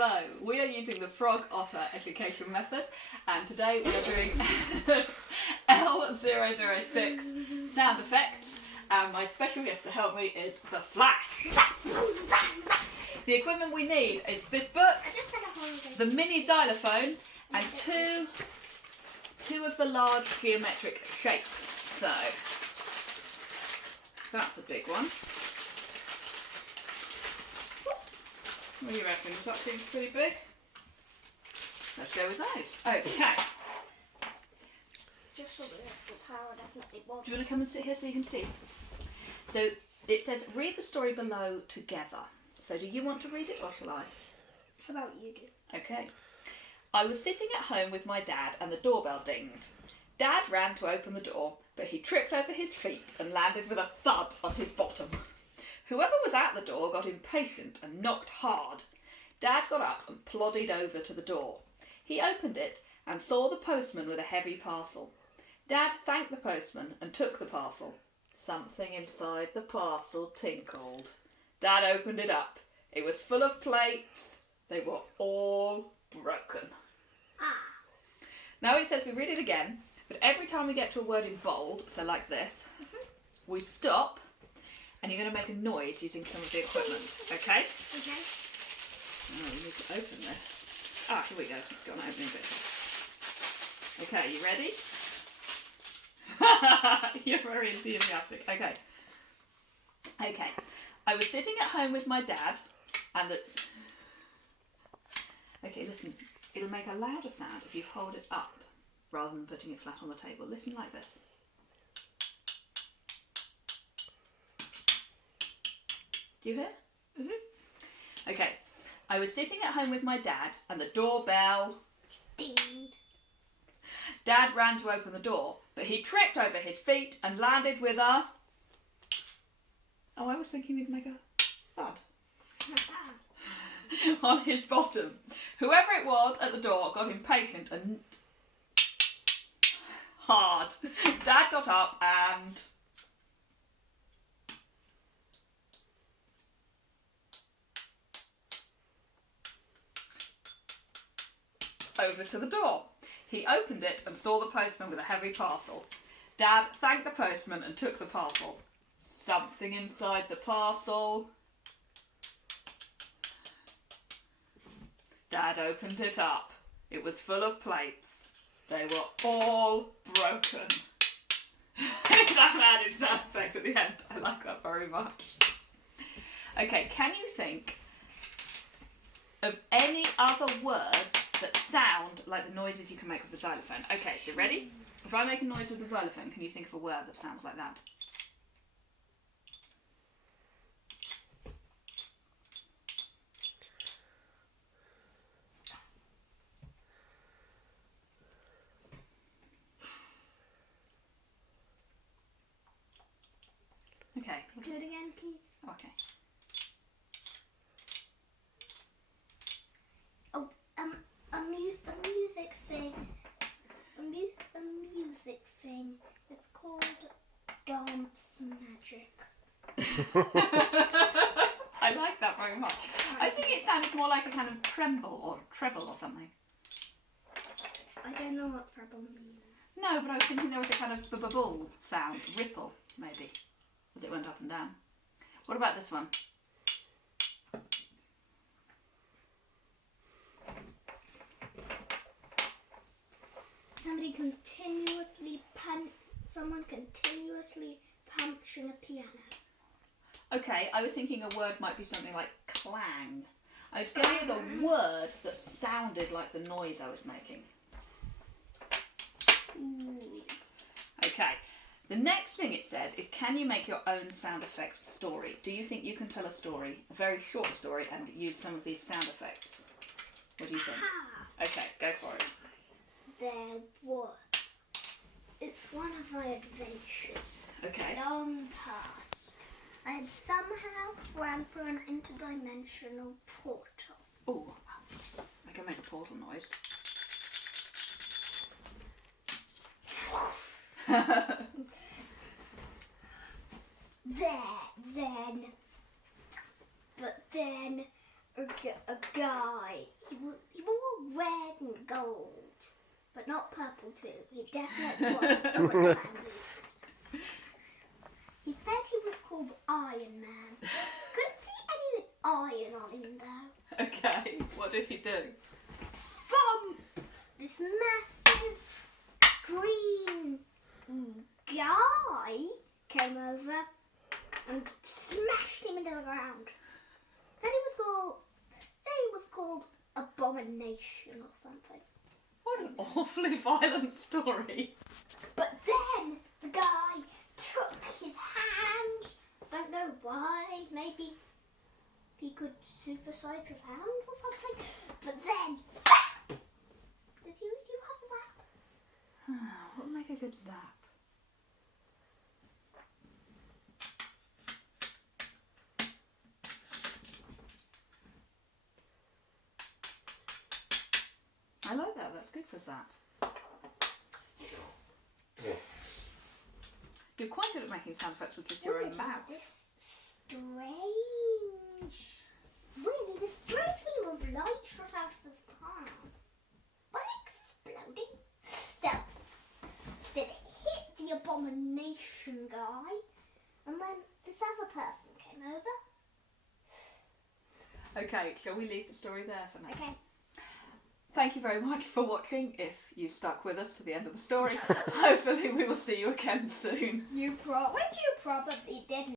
Hello, we are using the Frogotter education method, and today we are doing L006 sound effects, and my special guest to help me is the Flash. The equipment we need is this book, the mini xylophone, and two of the large geometric shapes. So, that's a big one. What do you reckon? Does that seem pretty big? Let's go with those. Okay. Just so the Eiffel Tower definitely was. Do you want to come and sit here so you can see? So it says, read the story below together. So do you want to read it or shall I? How about you do? Okay. I was sitting at home with my dad and the doorbell dinged. Dad ran to open the door, but he tripped over his feet and landed with a thud on his bottom. Whoever was at the door got impatient and knocked hard. Dad got up and plodded over to the door. He opened it and saw the postman with a heavy parcel. Dad thanked the postman and took the parcel. Something inside the parcel tinkled. Dad opened it up. It was full of plates. They were all broken. Now it says we read it again, but every time we get to a word in bold, so like this, we stop. And you're going to make a noise using some of the equipment, okay? Okay. Oh, we need to open this. Ah, here we go. Go on, opening bit. Okay, you ready? You're very enthusiastic. Okay. Okay. I was sitting at home with my dad and the... Okay, listen. It'll make a louder sound if you hold it up rather than putting it flat on the table. Listen like this. Do you hear? Mm-hmm. Okay. I was sitting at home with my dad and the doorbell dinged. Dad ran to open the door, but he tripped over his feet and landed with a... Oh, I was thinking he'd make a thud. On his bottom. Whoever it was at the door got impatient and... hard. Dad got up and... over to the door. He opened it and saw the postman with a heavy parcel. Dad thanked the postman and took the parcel. Something inside the parcel. Dad opened it up. It was full of plates. They were all broken. That added sound effect at the end. I like that very much. Okay, can you think of any other words that sound like the noises you can make with the xylophone? Okay, so ready? If I make a noise with the xylophone, can you think of a word that sounds like that? Okay. Do it again, please. Okay. Oh, a music thing. A music thing. It's called dance magic. I like that very much. I think it sounded more like a kind of tremble or treble or something. I don't know what treble means. No, but I was thinking there was a kind of b-b-bull sound, ripple, maybe, as it went up and down. What about this one? Someone continuously punching a piano. Okay, I was thinking a word might be something like clang. I was going with a word that sounded like the noise I was making. Ooh. Okay, the next thing it says is, can you make your own sound effects story? Do you think you can tell a story, a very short story, and use some of these sound effects? What do you think? Ha! Okay, go for it. There was. It's one of my adventures. Okay. Long past. I had somehow ran through an interdimensional portal. Oh, I can make a portal noise. Then a guy. He wore red and gold, but not purple too. He definitely was. He said he was called Iron Man. Couldn't see any with iron on him though. Okay, what did he do? This massive green guy came over and smashed him into the ground. Said he was called Abomination or something. What an awfully violent story. But then the guy took his hand. Don't know why. Maybe he could supersize his hands or something. But then, zap! Did you have that? What would make a good zap? I like that. That's good for zap. You're quite good at making sound effects with just your own mouth. This strange, really, this strange beam of light shot out of the palm. Was it exploding? Still, it hit the Abomination guy, and then this other person came over. Okay, shall we leave the story there for now? Okay. Thank you very much for watching. If you stuck with us to the end of the story, hopefully we will see you again soon. Which you probably didn't.